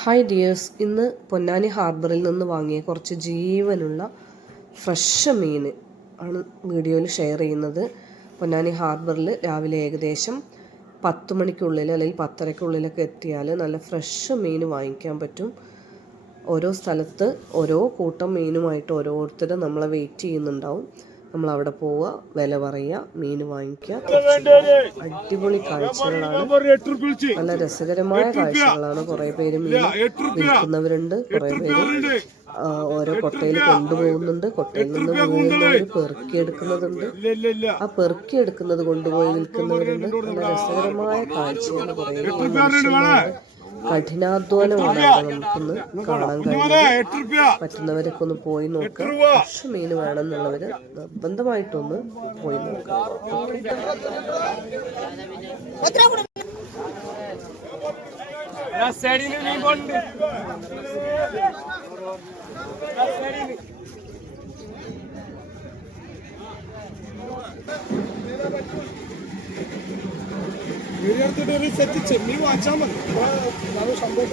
Hi dears, ഇന്ന് പൊന്നാനി ഹാർബറിൽ നിന്ന് വാങ്ങിയ കുറച്ച് ജീവനുള്ള ഫ്രഷ് മീൻ ആണ് വീഡിയോയിൽ ഷെയർ ചെയ്യുന്നത്. പൊന്നാനി ഹാർബറിൽ രാവിലെ ഏകദേശം 10 മണിക്കുള്ളിൽ അല്ലെങ്കിൽ 10:30-ക്കുള്ളിലൊക്കെ എത്തിയാൽ നല്ല ഫ്രഷ് മീൻ വാങ്ങിക്കാൻ പറ്റും. ഓരോ സ്ഥലത്ത് ഓരോ കൂട്ടം മീനുമായിട്ട് ഓരോരുത്തരും നമ്മളെ വെയിറ്റ് ചെയ്യുന്നുണ്ടാവും. നമ്മളവിടെ പോവുക, വില പറയുക, മീൻ വാങ്ങിക്കുക. അടിപൊളി കാഴ്ചകളാണ്, നല്ല രസകരമായ കാഴ്ചകളാണ്. കുറേ പേര് മീൻ വിൽക്കുന്നവരുണ്ട്, കുറേ പേര് ഓരോ കൊട്ടയിൽ കൊണ്ടുപോകുന്നുണ്ട്. കൊട്ടയിൽ നിന്ന് വീഴുന്നവർ പെറുക്കിയെടുക്കുന്നതുണ്ട്, ആ പെറുക്കിയെടുക്കുന്നത് കൊണ്ടുപോയി വിൽക്കുന്നവരുണ്ട്. നല്ല രസകരമായ കാഴ്ചയാണ്. കുറേ മനുഷ്യന്മാരുടെ കഠിനാധ്വാനമാണ് നമുക്കൊന്ന് കാണാൻ കഴിയും. പറ്റുന്നവരൊക്കെ ഒന്ന് പോയി നോക്കുക. ഫ്രഷ് മീൻ വേണമെന്നുള്ളവർ നിർബന്ധമായിട്ടൊന്ന് പോയി നോക്കുക. സെറ്റ് ചെമ്മീൻ വാങ്ങിച്ചാൽ മതി. സംഭവം